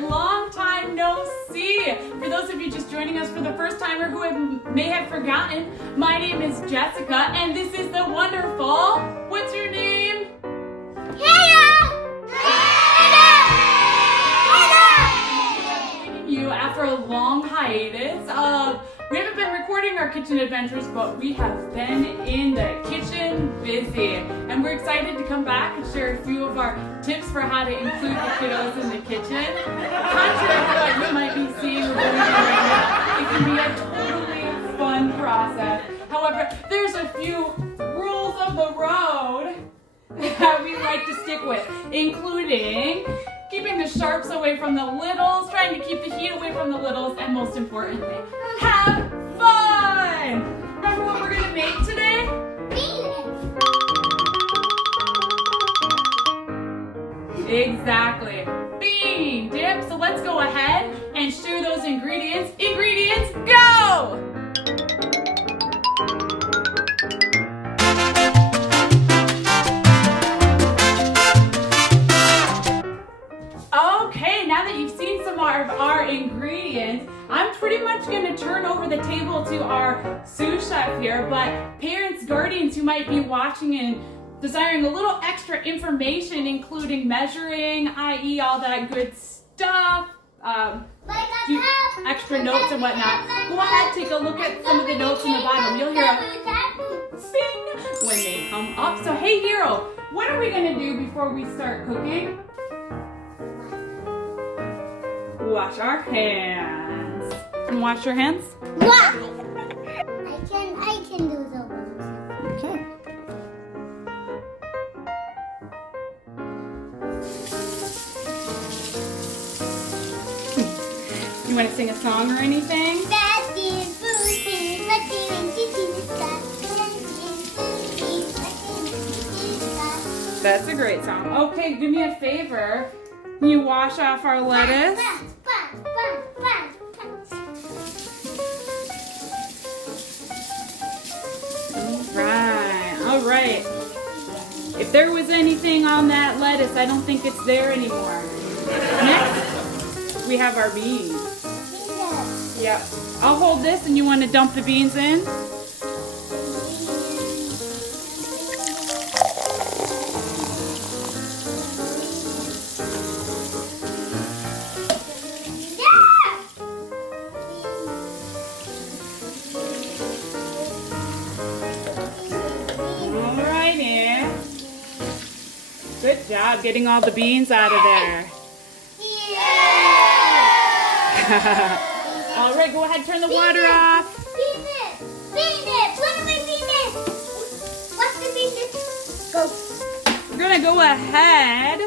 long time no see. For those of you just joining us for the first time or who may have forgotten, my name is Jessica and this is the wonderful, what's your name? You after a long hiatus we haven't been recording our kitchen adventures, but we have been in the kitchen busy, and we're excited to come back and share a few of our tips for how to include the kiddos in the kitchen. Contrary to what you might be seeing or doing right now, it can be a totally fun process. However, there's a few rules of the road that we like to stick with, including keeping the sharps away from the littles, trying to keep the heat away from the littles, and most importantly, have fun! Remember what we're going to make today? Exactly. Bean dip. So let's go ahead and share those ingredients. Ingredients, go! Okay, now that you've seen some of our ingredients, I'm pretty much going to turn over the table to our sous chef here, but parents, guardians who might be watching and desiring a little extra information, including measuring, i.e. all that good stuff, extra notes and whatnot, go ahead, take a look at some of the notes in the bottom. You'll hear a sing when they come up. So hey Hero, what are we going to do before we start cooking? Wash our hands. And wash your hands? Why? I can do the ones. Okay. You want to sing a song or anything? That's a great song. Okay, do me a favor. Can you wash off our lettuce? All right. If there was anything on that lettuce, I don't think it's there anymore. Next, we have our beans. Yep. I'll hold this and you want to dump the beans in? Good job getting all the beans out of there. Yeah. All right, go ahead, turn the water off. Bean dip! Bean dip! What am I bean dip? What's the bean dip? Go. We're gonna go ahead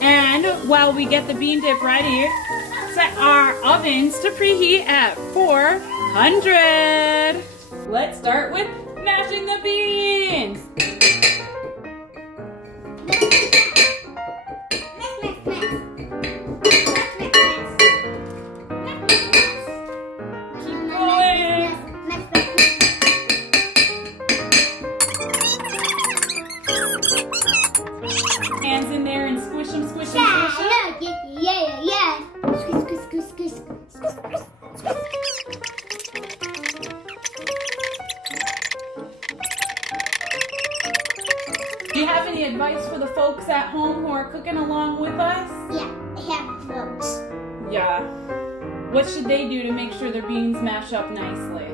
and while we get the bean dip ready, set our ovens to preheat at 400. Let's start with mashing the beans. Hands in there and squish them, squish them, squish them. Yeah. Squish. Do you have any advice for the folks at home who are cooking along with us? Yeah, I have folks. Yeah. What should they do to make sure their beans mash up nicely?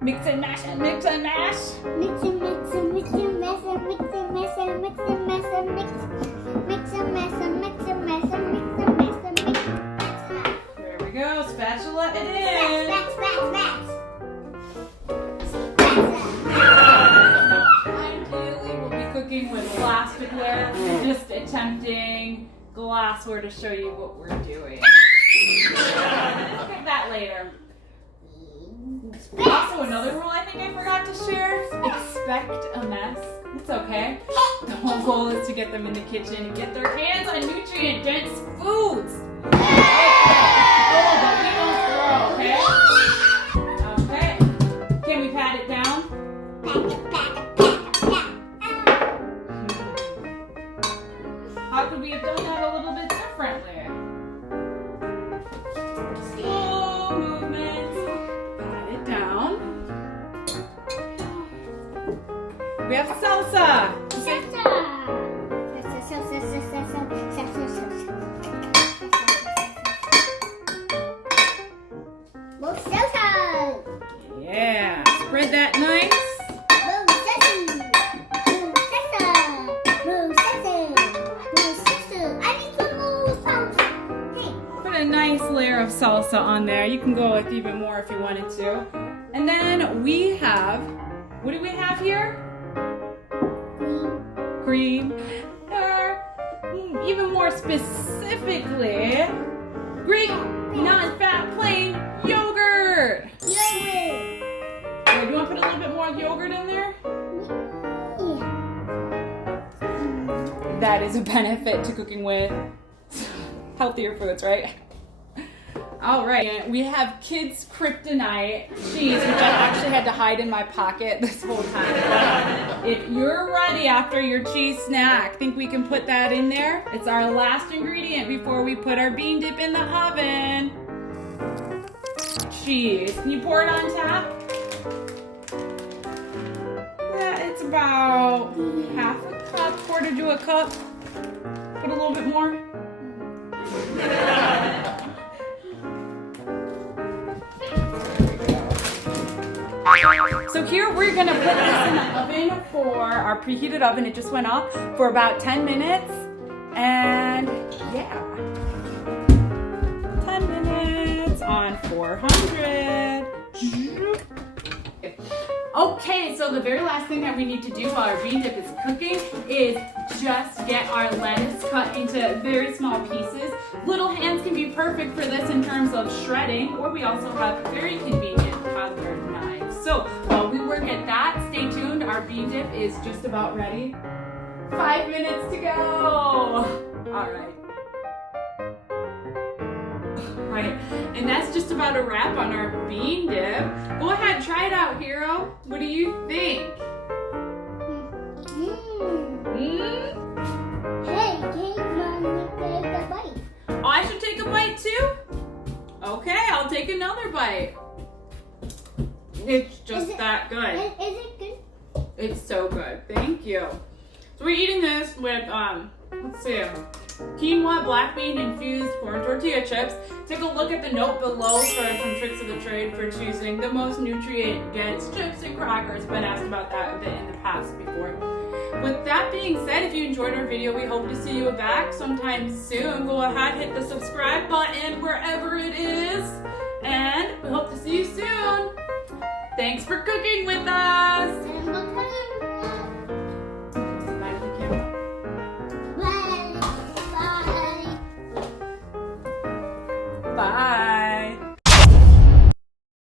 Mix and mash and mix and mash. Mix and mix and mix and mess and mix and mess and mix and mess and mix. Mix and mess and mix and mess and mix and mess and mix. There we go. Spatula it in. Ideally, we'll be cooking with glassware. Just attempting glassware to show you what we're doing. Look at that later. Also, another rule I think I forgot to share, expect a mess. It's okay. The whole goal is to get them in the kitchen and get their hands on nutrient-dense foods. Oh, but we won't throw, okay? Okay. Can we pat it down? How could we have done that a little bit different? salsa. Yeah, spread that nice. Put a nice layer of salsa on there. You can go with even more if you wanted to. And then we have, what do we have here? Cream. Even more specifically, Greek non-fat plain yogurt. Do you want to put a little bit more yogurt in there? That is a benefit to cooking with healthier foods, right? All right, we have kids' kryptonite cheese, which I actually had to hide in my pocket this whole time. If you're ready after your cheese snack, think we can put that in there? It's our last ingredient before we put our bean dip in the oven. Cheese. Can you pour it on top? Yeah, it's about half a cup, quarter to a cup. Put a little bit more. So here we're gonna put this in the oven for our preheated oven. It just went off for about 10 minutes. And yeah, 10 minutes on 400. Okay, so the very last thing that we need to do while our bean dip is cooking is just get our lettuce cut into very small pieces. Little hands can be perfect for this in terms of shredding, or we also have very convenient toddler knives. So while we work at that, stay tuned. Our bean dip is just about ready. 5 minutes to go. All right. Right, and that's just about a wrap on our bean dip. Go ahead, try it out, Hero. What do you think? Hey, can Mommy take a bite? Oh, I should take a bite too? Okay, I'll take another bite. It's just that good. Is it good? It's so good. Thank you. So we're eating this with, let's see, quinoa, black bean infused corn tortilla chips. Take a look at the note below for some tricks of the trade for choosing the most nutrient-dense chips and crackers. Been asked about that a bit in the past before. With that being said, if you enjoyed our video, we hope to see you back sometime soon. Go ahead, hit the subscribe button wherever it is, and we hope to see you soon. Thanks for cooking with us.